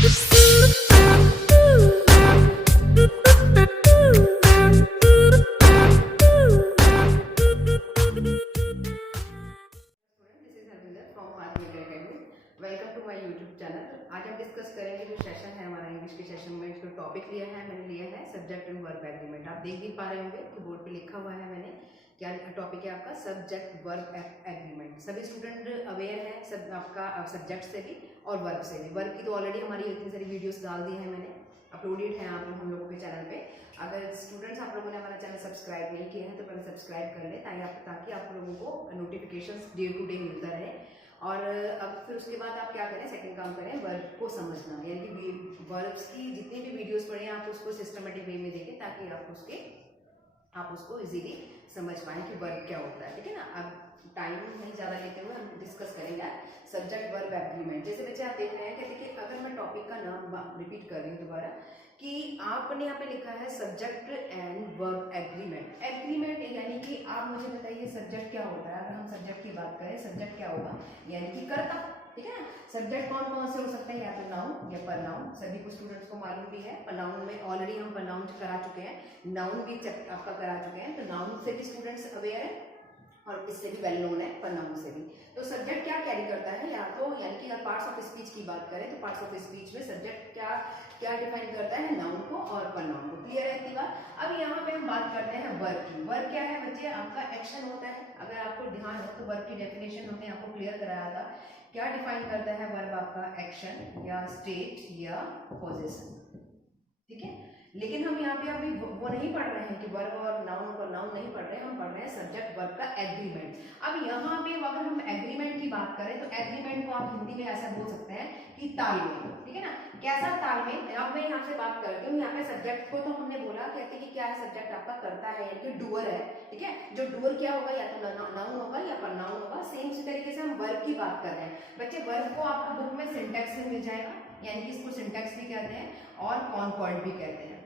Welcome to my YouTube channel. आज हम discuss करेंगे जो सेशन है हमारा इंग्लिश के सेशन में, जो टॉपिक लिया है मैंने लिया है सब्जेक्ट एंड वर्ब एग्रीमेंट। आप देख भी पा रहे होंगे कि बोर्ड पे लिखा हुआ है मैंने क्या टॉपिक है आपका सब्जेक्ट वर्ब एग्रीमेंट। सभी स्टूडेंट अवेयर है सब आपका सब्जेक्ट से भी और वर्ब से भी। वर्ब की तो ऑलरेडी हमारी इतनी सारी वीडियोस डाल दी है मैंने, अपलोडेड है आप हम लोगों के चैनल पे। अगर स्टूडेंट्स आप लोगों ने हमारा चैनल सब्सक्राइब नहीं किया है तो पहले सब्सक्राइब कर ले ताकि आप लोगों को नोटिफिकेशंस डे टू डे मिलता रहे। और अब फिर उसके बाद आप क्या करें, सेकंड काम करें वर्ब को समझना, यानी कि वर्ब्स की जितनी भी वीडियोस पढ़े आप उसको सिस्टमेटिक वे में देखें ताकि आप उसको इजीली समझ पाएं कि वर्ब क्या होता है। ठीक है ना। अब टाइम नहीं ज़्यादा लेते हुए हम डिस्कस करेंगे सब्जेक्ट वर्ब एग्रीमेंट। जैसे बच्चे आप देख रहे हैं कि देखिए, अगर मैं टॉपिक का नाम रिपीट कर रही हूँ दोबारा कि आपने यहाँ पे लिखा है subject and verb agreement. Agreement यानी कि आप मुझे बताइए सब्जेक्ट क्या होता है। अगर हम सब्जेक्ट की बात करें, सब्जेक्ट क्या होगा, यानी कि कर्ता। ठीक है ना। सब्जेक्ट कौन कौन से हो सकते हैं, या तो नाउन या प्रनाउन। सभी को स्टूडेंट्स को मालूम भी है, प्रनाउन में ऑलरेडी हम प्रनाउन करा चुके हैं, नाउन भी आपका करा चुके हैं, तो नाउन से भी स्टूडेंट्स अवेयर है और इससे भी वेल नोन है प्रनाउन से भी। तो सब्जेक्ट क्या कैरी करता है, या तो यानी कि अगर पार्ट्स ऑफ स्पीच की बात करें तो पार्ट्स ऑफ स्पीच में सब्जेक्ट क्या डिफाइन करता है, नाउन को और प्रनाउन को। क्लियर है इतनी बात। अब यहाँ पे हम बात करते हैं वर्ब की। वर्ब क्या है बच्चे, आपका एक्शन होता है। अगर आपको ध्यान हो तो वर्ब की डेफिनेशन हमने आपको क्लियर कराया था। क्या डिफाइन करता है वर्ब, आपका एक्शन या स्टेट या पोजीशन। ठीक है। लेकिन हम यहाँ पे अभी वो नहीं पढ़ रहे हैं कि वर्ब और नाउन नहीं पढ़ रहे हैं, हम पढ़ रहे हैं सब्जेक्ट वर्ब का एग्रीमेंट। अब यहाँ पे अगर हम एग्रीमेंट की बात करें तो एग्रीमेंट को आप हिंदी में ऐसा बोल सकते हैं कि तालमेल। ठीक है ना। कैसा तालमेल। अब मैं यहाँ से बात करती हूँ, यहाँ पे सब्जेक्ट को तो हमने बोला, कहते हैं कि क्या है सब्जेक्ट आपका करता है, यानी कि डूअर है। ठीक है। जो डूअर क्या होगा, या तो नाउन होगा या प्रनाउन होगा। सेम उसी तरीके से हम वर्ब की बात कर रहे हैं बच्चे। वर्ब को आपको बुक में सिंटैक्स में मिल जाएगा, यानी कि इसको सिंटैक्स भी कहते हैं और कॉनकॉर्ड भी कहते हैं।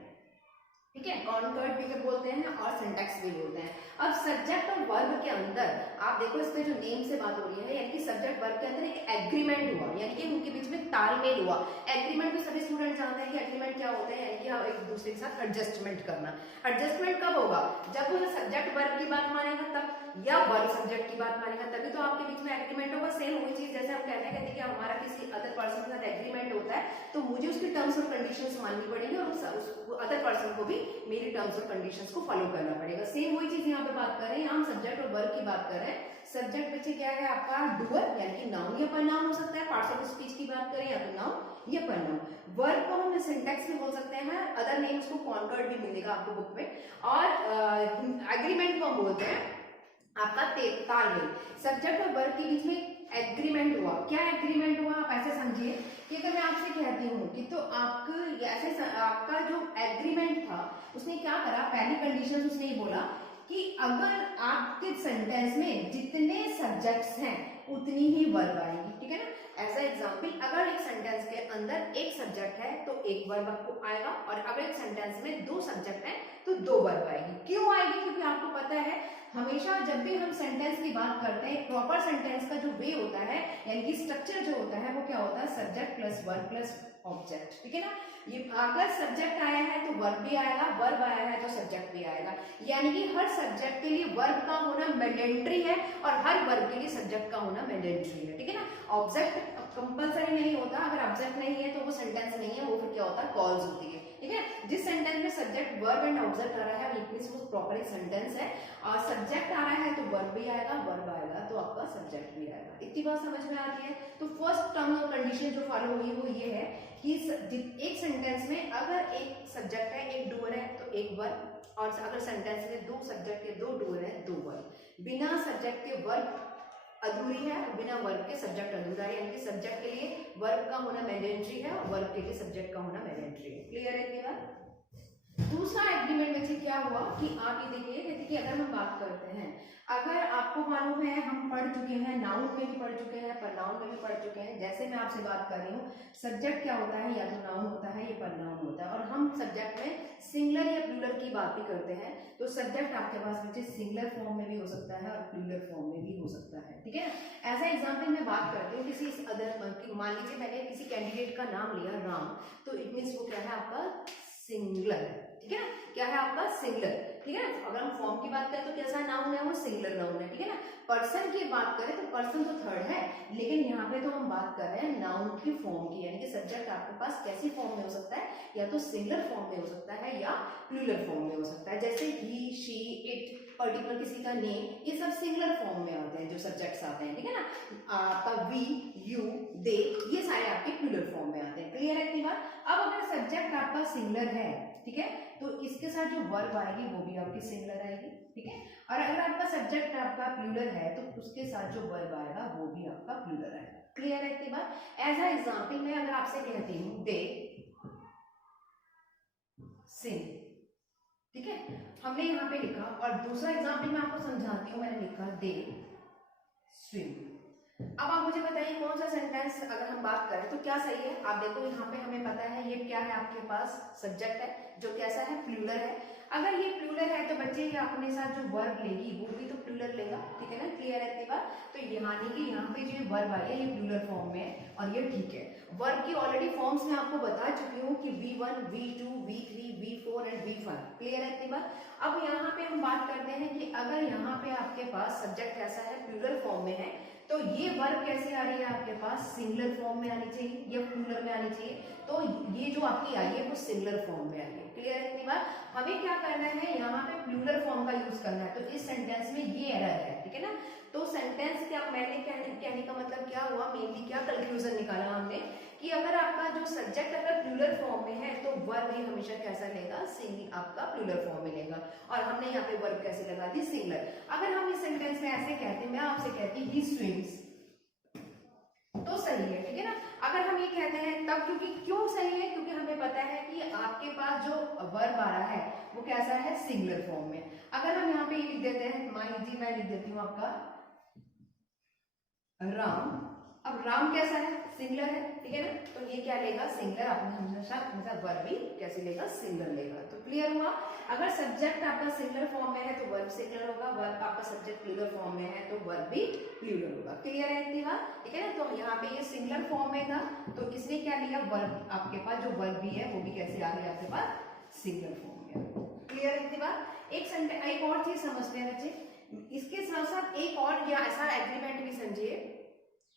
ठीक है। कॉनकॉर्ड भी बोलते हैं और सिंटैक्स भी बोलते हैं। अब सब्जेक्ट और वर्ब के अंदर आप देखो, इस पे जो नेम से बात हो रही है, यानी कि सब्जेक्ट वर्ब के अंदर एक एग्रीमेंट हुआ, यानी कि उनके बीच में तालमेल हुआ। एग्रीमेंट तो सभी स्टूडेंट जानते हैं कि एग्रीमेंट क्या होता है, यानी कि एक दूसरे के साथ एडजस्टमेंट करना। एडजस्टमेंट कब होगा, जब वो सब्जेक्ट वर्ब की बात मानेगा तब, या वर्ब सब्जेक्ट की बात मानेगा तभी तो आपके बीच में एग्रीमेंट होगा। सेम वही चीज जैसे हम कहते हैं कि हमारा किसी अदर पर्सन के साथ एग्रीमेंट होता है तो मुझे उसकी टर्म्स और कंडीशंस माननी पड़ेगी और उस अदर पर्सन को भी मेरी टर्म्स और कंडीशंस को फॉलो करना पड़ेगा। सेम वही चीज यहाँ पे बात कर रहे हैं, हम सब्जेक्ट और वर्ब की बात कर रहे हैं। सब्जेक्ट बच्चे क्या है आपका डूअर, यानी कि नाउन या प्रनाउन हो सकता है। पार्ट्स ऑफ स्पीच की बात करें या तो नाउन या प्रनाउन। वर्ब को हम सिंटैक्स भी बोल सकते हैं, अदर नेम्स को कॉनकॉर्ड भी मिलेगा आपको बुक में। और एग्रीमेंट को हम बोलते हैं आपका तालमेल। सब्जेक्ट और वर्ब के बीच में एग्रीमेंट हुआ। क्या एग्रीमेंट हुआ, आप ऐसे समझिए कि अगर मैं आपसे कहती हूँ कि तो आपका जो एग्रीमेंट था उसने क्या करा, पहली कंडीशन उसने ये बोला कि अगर आपके सेंटेंस में जितने सब्जेक्ट्स हैं उतनी ही वर्ब आएगी। ठीक है ना। एज एग्जाम्पल, अगर एक सेंटेंस के अंदर एक सब्जेक्ट है तो एक वर्ब आपको आएगा, और अगर एक सेंटेंस में दो सब्जेक्ट है तो दो वर्ब आएगी। क्यों आएगी, क्योंकि आपको पता है हमेशा जब भी हम सेंटेंस की बात करते हैं, प्रॉपर सेंटेंस का जो वे होता है, यानी कि स्ट्रक्चर जो होता है वो क्या होता है, subject plus verb plus object. ठीक है ना। ये अगर सब्जेक्ट आया है तो वर्ब भी आएगा, वर्ब आया है तो सब्जेक्ट भी आएगा। यानी कि हर सब्जेक्ट के लिए वर्ब का होना मैंडेटरी है और हर वर्ब के लिए सब्जेक्ट का होना मैंडेटरी है। ठीक है ना। ऑब्जेक्ट कंपलसरी नहीं होता, अगर ऑब्जेक्ट नहीं है तो वो सेंटेंस नहीं है, वो फिर क्या होता है, कॉल्स होती है। ठीक है। जिस सेंटेंस में सब्जेक्ट वर्ब एंड ऑब्जेक्ट आ रहा है वो प्रॉपर एक सेंटेंस है, और सब्जेक्ट आ रहा है तो वर्ब भी आएगा, वर्ब आएगा तो आपका सब्जेक्ट भी आएगा। इतनी बात समझ में आती है। तो फर्स्ट टर्म और कंडीशन जो फॉलो हुई वो ये है कि एक सेंटेंस में अगर एक सब्जेक्ट है, एक डूअर है तो एक वर्ब, और अगर सेंटेंस में दो सब्जेक्ट के दो डूअर है दो वर्ब। बिना सब्जेक्ट के वर्ब अधूरी है, बिना वर्ब के सब्जेक्ट अधूरा है, यानी कि सब्जेक्ट के लिए वर्ब का होना मैंडेटरी है और वर्ब के लिए सब्जेक्ट का होना मैंडेटरी है। क्लियर है इतनी बात। दूसरा एग्रीमेंट में से क्या हुआ कि आप ये देखिए, जैसे कि अगर हम बात करते हैं, अगर आपको मालूम है हम पढ़ चुके हैं, नाउन में भी पढ़ चुके हैं, प्रनाउन में भी पढ़ चुके हैं। जैसे मैं आपसे बात कर रही हूँ, सब्जेक्ट क्या होता है, या तो नाउन होता है या प्रनाउन होता है, और हम सब्जेक्ट में सिंगुलर या प्लूरल की बात भी करते हैं। तो सब्जेक्ट आपके पास बच्चे सिंगुलर फॉर्म में भी हो सकता है और प्लूरल फॉर्म में भी हो सकता है, ठीक है। एज ए एग्जाम्पल मैं बात करती हूँ किसी अदर, मान लीजिए मैंने किसी कैंडिडेट का नाम लिया राम, तो इट मीन्स वो क्या है आपका सिंगुलर, ठीक है ना, क्या है आपका सिंगुलर, ठीक है ना। अगर हम फॉर्म की बात करें तो कैसा नाउन है, वो सिंगुलर नाउन है, ठीक है ना। पर्सन की बात करें तो पर्सन तो थर्ड है, लेकिन यहाँ पे तो हम बात कर रहे हैं नाउन की फॉर्म की, यानी कि सब्जेक्ट आपके पास कैसी फॉर्म में हो सकता है, या तो सिंगुलर फॉर्म में हो सकता है या प्लूरल फॉर्म में हो सकता है। जैसे ही, शी, इट, पर्टिकुलर किसी का नेम, ये सब सिंगुलर फॉर्म में आते हैं जो सब्जेक्ट्स आते हैं, ठीक है ना। आपका वी, यू, दे, ये सारे आपके प्लूरल फॉर्म में आते हैं। क्लियर है इतनी बात। अब अगर सब्जेक्ट आपका सिंगुलर है, ठीक है, तो इसके साथ जो वर्ब आएगी वो भी आपकी सिंगुलर आएगी, ठीक है। और अगर आपका सब्जेक्ट आपका प्लूरल है तो उसके साथ जो वर्ब आएगा वो भी आपका प्लूरल आएगा। क्लियर है इतनी बात। एज अ एग्जाम्पल मैं अगर आपसे कहती हूँ दे सिंग, ठीक है, हमने यहाँ पे लिखा, और दूसरा एग्जाम्पल मैं आपको समझाती हूँ, मैंने लिखा दे स्विम। अब आप मुझे बताइए कौन सा सेंटेंस अगर हम बात करें तो क्या सही है। आप देखो यहाँ पे हमें पता है ये क्या है, आपके पास सब्जेक्ट है जो कैसा है, प्लूरल है। अगर ये प्लूरल है तो बच्चे ये अपने साथ जो वर्ब लेगी वो भी तो प्लूरल लेगा, ठीक है ना। क्लियर है इतनी बात। तो यानी कि यहाँ पे जो वर्ब आई है ये प्लूरल फॉर्म में है और ये ठीक है। वर्ब की ऑलरेडी फॉर्म्स मैं आपको बता चुकी हूँ कि V1, V2, V3, V4 and V5। Clear है इतनी बात। अब यहाँ पे हम बात करते हैं कि अगर यहाँ पे आपके पास सब्जेक्ट ऐसा है, प्लूरल फॉर्म में है, तो ये वर्ब कैसे आ रही है आपके पास, सिंगुलर फॉर्म में आनी चाहिए या प्लूरल में आनी चाहिए। तो ये जो आपकी आई है वो सिंगुलर फॉर्म में आई है। क्लियर है इतनी बात। हमें क्या करना है, यहाँ पे प्लूरल फॉर्म का यूज करना है। तो इस सेंटेंस में ये एरर है, ठीक है ना। तो सेंटेंस क्या, मैंने कहने का मतलब क्या हुआ, मेनली क्या कंक्लूजन निकाला हमने कि अगर आपका जो सब्जेक्ट अगर प्लूरल फॉर्म में है तो वर्ब भी हमेशा कैसा लेगा, सिंगुलर आपका प्लूरल फॉर्म में लेगा। और हमने यहाँ पे वर्ब कैसे लगा दी, सिंगुलर। अगर हम इस सेंटेंस में ऐसे कहते, मैं आपसे कहती ही स्विम्स, तो सही है, ठीक है ना। अगर हम ये कहते हैं तब, क्योंकि क्यों सही है, क्योंकि हमें पता है कि आपके पास जो वर्ब आ रहा है वो कैसा है, सिंगुलर फॉर्म में। अगर हम यहाँ पे लिख देते हैं, मान लीजिए मैं लिख देती हूँ आपका राम। अब राम कैसा है, सिंगुलर है, ठीक है ना। तो ये क्या लेगा, सिंगुलर। आपने हमेशा मतलब वर्ब भी कैसे लेगा, सिंगुलर लेगा। तो क्लियर हुआ। अगर सब्जेक्ट आपका सिंगुलर फॉर्म में है तो वर्ब सिंगुलर होगा, वर्ब आपका सब्जेक्ट प्लूरल फॉर्म में है तो वर्ब भी प्लूरल होगा। क्लियर है इतनी बात, ठीक है ना। तो यहाँ पे ये सिंगुलर फॉर्म में था तो इसने क्या लिया, वर्ब आपके पास जो वर्ब भी है वो भी कैसे आ गया आपके पास, सिंगुलर फॉर्म में। क्लियर है इतनी बात। एक और चीज समझते हैं बच्चे, इसके साथ साथ एक और या ऐसा एग्रीमेंट भी समझिए।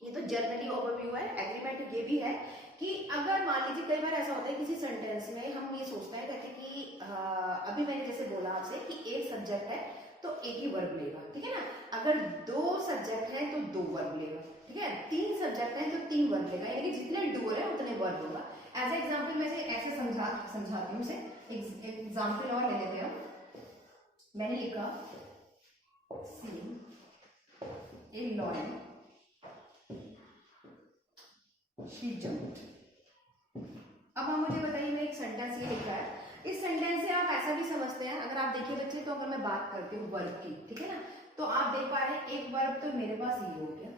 ये तो जनरली ओवरव्यू है, एग्रीमेंट ये भी है कि अगर मान लीजिए कई बार ऐसा होता है किसी सेंटेंस में हम ये सोचते हैं कहते कि अभी मैंने जैसे बोला आपसे कि एक सब्जेक्ट है तो एक ही वर्ब लेगा, ठीक है ना। अगर दो सब्जेक्ट है तो दो वर्ब लेगा, ठीक है। तीन सब्जेक्ट है तो तीन वर्ब लेगा, यानी कि जितने डूअर है उतने वर्ब होगा। एज ए एग्जाम्पल मैं ऐसे समझाती हूँ। एग्जाम्पल और ले लेते हैं। मैंने लिखा सी ए लॉयन She jumped। अब आप मुझे बताइए, मैं एक सेंटेंस ये लिखा है, इस सेंटेंस से आप ऐसा भी समझते हैं, अगर आप देखिए बच्चे, तो अगर मैं बात करती हूँ वर्ब की, ठीक है ना, तो आप देख पा रहे हैं एक वर्ब तो मेरे पास ये हो गया,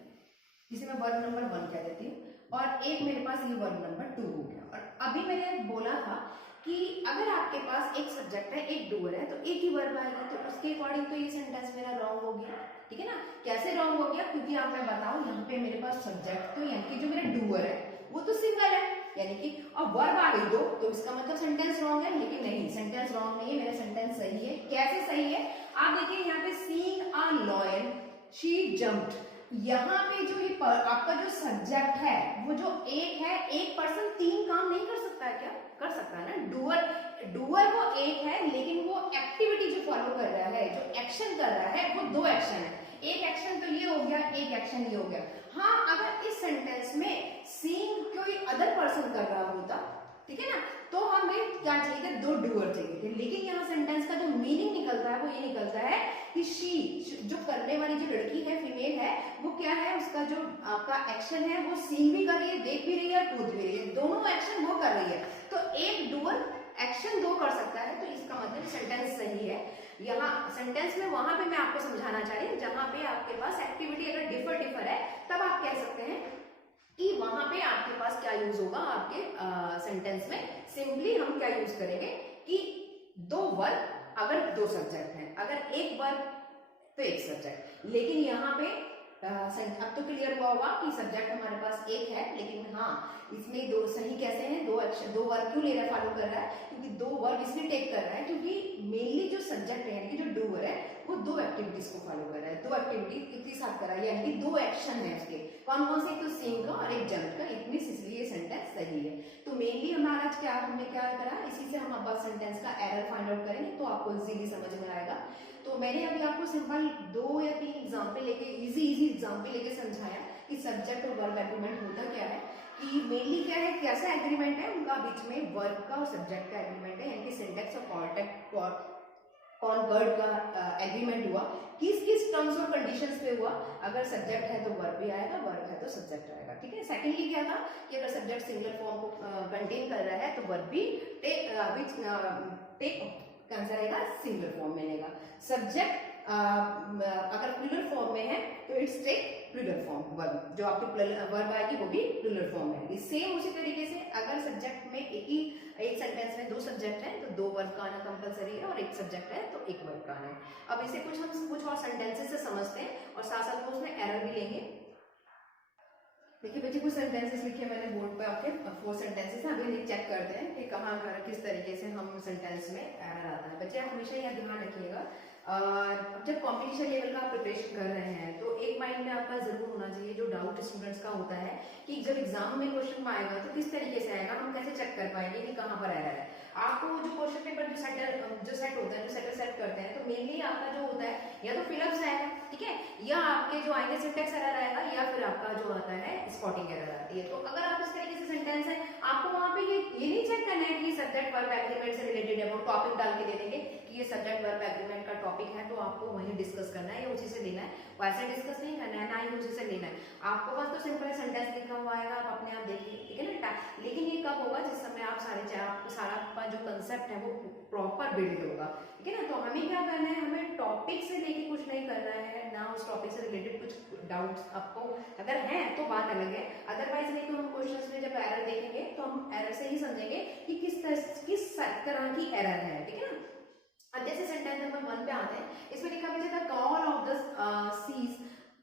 जिसे मैं वर्ब नंबर 1 कह देती हूँ, और एक मेरे पास ये वर्ब नंबर 2 हो गया। और अभी मैंने बोला था कि अगर आपके पास एक सब्जेक्ट है, एक डूअर है, तो एक ही वर्ब आएगा, तो उसके अकॉर्डिंग तो ये सेंटेंस मेरा रॉन्ग हो गया, ठीक है ना। कैसे रॉन्ग हो गया, क्योंकि आप मैं बताऊं, यहाँ पे मेरे पास सब्जेक्ट तो यानी कि जो मेरा डूअर है वो तो सिंगल है, यानी कि और वर्ब आ गई दो, तो इसका मतलब सेंटेंस रॉन्ग है। लेकिन नहीं, सेंटेंस रॉन्ग नहीं है, मेरा सेंटेंस सही है। कैसे सही है, आप देखिए यहाँ पे seeing a lion she jumped, यहाँ पे जो ये आपका जो सब्जेक्ट है वो जो एक है, एक पर्सन तीन काम नहीं कर सकता है क्या, कर सकता है ना। डूअर वो एक है, लेकिन वो एक्टिविटी जो फॉलो कर रहा है, जो एक्शन कर रहा है, वो दो एक्शन है। एक एक्शन तो ये हो गया, एक एक्शन ये हो गया। हाँ, अगर इस सेंटेंस में सीइंग कोई अदर पर्सन कर रहा होता, ठीक है ना, तो हमें क्या चाहिए थे, दो डूअर चाहिए थे। लेकिन यहाँ सेंटेंस का जो मीनिंग निकलता है वो ये निकलता है कि शी, जो करने वाली जो लड़की है, फीमेल है, वो क्या है, उसका जो आपका एक्शन है वो सीन भी कर रही है, देख भी रही है, कूद भी रही है, दोनों एक्शन वो कर रही है। तो एक डूअर एक्शन दो कर सकता है, तो इसका मतलब सेंटेंस सही है। यहाँ सेंटेंस में वहां पे मैं आपको समझाना चाह रही हूँ जहां पे आपके पास एक्टिविटी अगर डिफर है, तब आप कह सकते हैं कि वहां पे आपके पास क्या यूज होगा आपके सेंटेंस में। सिंपली हम क्या यूज करेंगे कि दो वर्ब अगर दो सब्जेक्ट हैं, अगर एक वर्ब तो एक सब्जेक्ट। लेकिन यहाँ पे अब तो क्लियर हुआ होगा कि सब्जेक्ट हमारे पास एक है, लेकिन हाँ इसमें दो सही कैसे हैं, दो वर्ब क्यों ले रहा है, फॉलो कर रहा है, क्योंकि दो वर्ब इसलिए टेक कर रहा है क्योंकि मेनली जो सब्जेक्ट है यानी कि जो डूअर है वो दो एक्टिविटीज को फॉलो कर रहा है, दो एक्टिविटी इतनी साथ कर रहा है, यानी कि दो एक्शन है उसके। कौन कौन से, एक तो सीइंग का और एक जंप का, इतनी इसलिए सेंटेंस सही है। तो मेनली हमारा हमने क्या करा, इसी से हम अब सेंटेंस का एरर फाइंड आउट करेंगे, तो आपको इजीली समझ में आएगा। तो मैंने अभी आपको सिंपल 2 या 3 एग्जांपल लेके इजी एग्जांपल लेके समझाया कि सब्जेक्ट और वर्ब एग्रीमेंट होता क्या है, कि मेनली क्या है, कैसा एग्रीमेंट है उनका बीच में, वर्ब का और सब्जेक्ट का एग्रीमेंट है, यानी कि सिंटैक्स और कॉनकॉर्ड का एग्रीमेंट हुआ, किस किस टर्म्स और कंडीशंस पे हुआ। अगर सब्जेक्ट है तो वर्ब भी आएगा, वर्ब है तो सब्जेक्ट आएगा, ठीक है। सेकेंडली क्या था कि अगर सब्जेक्ट सिंगुलर फॉर्म को कंटेन कर रहा है तो वर्ब भी टेक आंसर आएगा सिंगुलर फॉर्म में लेगा। सब्जेक्ट अगर प्लूरल फॉर्म में है तो it's take plural form, verb जो आपकी वर्ब आएगी वो भी प्लूरल फॉर्म में आएगी। सेम उसी तरीके से अगर सब्जेक्ट में एक सेंटेंस में दो सब्जेक्ट है तो दो वर्ब का आना कंपलसरी है, और एक सब्जेक्ट है तो एक वर्ब का आना है। अब इसे कुछ और सेंटेंसेस से समझते हैं और साथ साथ उसमें एरर भी लेंगे। देखिए बच्चे कुछ सेंटेंसेस लिखे मैंने बोर्ड पे आपके, 4 सेंटेंसेस हैं, अभी चेक करते हैं कि कहाँ किस तरीके से हम सेंटेंस में एरर आता है। बच्चे हमेशा यह ध्यान रखिएगा जब कॉम्पिटिशन लेवल का प्रिपरेशन कर रहे हैं तो एक माइंड में आपका जरूर होना चाहिए, जो डाउट स्टूडेंट्स का होता है कि जब एग्जाम में क्वेश्चन आएगा तो किस तरीके से आएगा, हम कैसे चेक कर पाएंगे कि कहाँ पर एरर है। आपको जो क्वेश्चन पेपर जो सेट होता है, जो सेट करते हैं, तो मेनली आपका जो होता है या तो फिलअप्स आएगा, ठीक है, या आपके जो आएंगे सिंटैक्स एरर आएगा, या फिर आपका जो आता है स्पॉटिंग एरर आती है। तो अगर आप इस तरीके से सेंटेंस है, आपको वहां पे ये नहीं चेक करना है कि सब्जेक्ट वर्ब एग्रीमेंट से रिलेटेड है, वो टॉपिक डाल के दे देंगे कि ये सब्जेक्ट वर्ब एग्रीमेंट का टॉपिक है, तो आपको वही डिस्कस करना है या उसी से लेना है, वैसे डिस्कस नहीं करना है, ना ही उसी से लेना है। आपको बस तो सिंपल सेंटेंस लिखा हुआ आएगा, आप अपने आप देखिए, ठीक है ना। लेकिन ये कब होगा, जिस समय आप सारा जो कंसेप्ट है वो प्रॉपर बिल्ड होगा, ठीक है ना। तो हमें क्या करना है, हमें टॉपिक से लेके कुछ नहीं करना है, ना उस टॉपिक से रिलेटेड कुछ डाउट्स आपको अगर हैं तो बात अलग है, अदरवाइज नहीं तो हम क्वेश्चंस में जब एरर देखेंगे तो हम एरर से ही समझेंगे कि किस तरह की एरर है, ठीक है ना। अब जैसे सेंटेंस नंबर 1 पे आते हैं, इसमें लिखा हुआ है the call of the seas,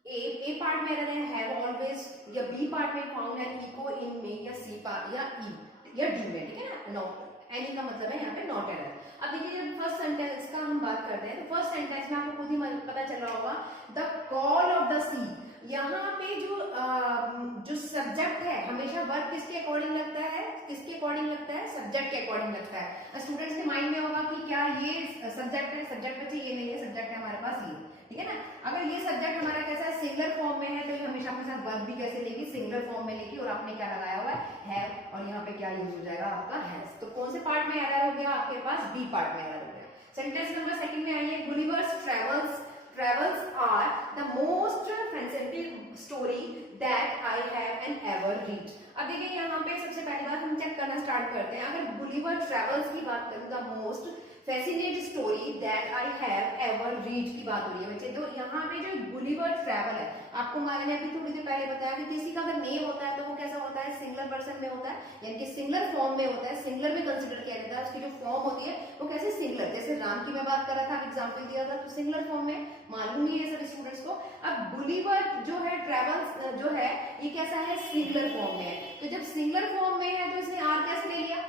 A part में एरर है हैव ऑलवेज, या बी पार्ट में फाउंड एन इको इन में, या सी पार्ट या ई या डी में, ठीक है ना। नॉट एनी का मतलब है यहाँ पे नॉट एरर। अब देखिए जब फर्स्ट सेंटेंस का हम बात करते हैं तो फर्स्ट सेंटेंस में आपको खुद ही पता चल रहा होगा द कॉल ऑफ द सी, यहाँ पे जो सब्जेक्ट है हमेशा वर्ब किसके अकॉर्डिंग लगता है, किसके अकॉर्डिंग लगता है, सब्जेक्ट के अकॉर्डिंग लगता है। स्टूडेंट्स के माइंड में होगा कि क्या ये सब्जेक्ट है, सब्जेक्ट बच्चे ये नहीं है, सब्जेक्ट है हमारे पास ये, ठीक है ना। अगर ये सब्जेक्ट हमारा कैसा है, सिंगुलर फॉर्म में है, तो ये हमेशा अपने साथ वर्ब भी कैसे लेगी, सिंगुलर फॉर्म में लेगी, और आपने क्या लगाया हुआ है और यहाँ पे क्या यूज हो जाएगा आपका हैज। तो कौन से पार्ट में एरर हो गया आपके पास, बी पार्ट में एरर हो गया। सेंटेंस नंबर 2 में आइए, Gulliver's travels are the most fascinating story that I have ever read। अब देखिए यहाँ पे सबसे पहली बात हम चेक करना स्टार्ट करते हैं। अगर गुलिवर ट्रेवल्स की बात करूँ, the most fascinating story that I have ever read की बात हो रही है बच्चे। तो यहाँ पे जो गुलिवर ट्रैवल है, आपको मैंने अभी थोड़ी देर पहले बताया कि किसी का अगर नेम होता है तो वो कैसा होता है, सिंगुलर पर्सन में होता है, यानी कि सिंगुलर फॉर्म में होता है, सिंगुलर में कंसिडर किया जाता है। उसकी जो फॉर्म होती है वो कैसे सिंगुलर, जैसे राम की मैं बात कर रहा था, एग्जाम्पल दिया था, तो सिंगुलर फॉर्म में मालूम नहीं है सभी स्टूडेंट्स को। अब गुलिवर जो है ट्रेवल्स जो है ये कैसा है, सिंगुलर फॉर्म में है। तो जब सिंगुलर फॉर्म में है तो इसने आर कैसे ले लिया,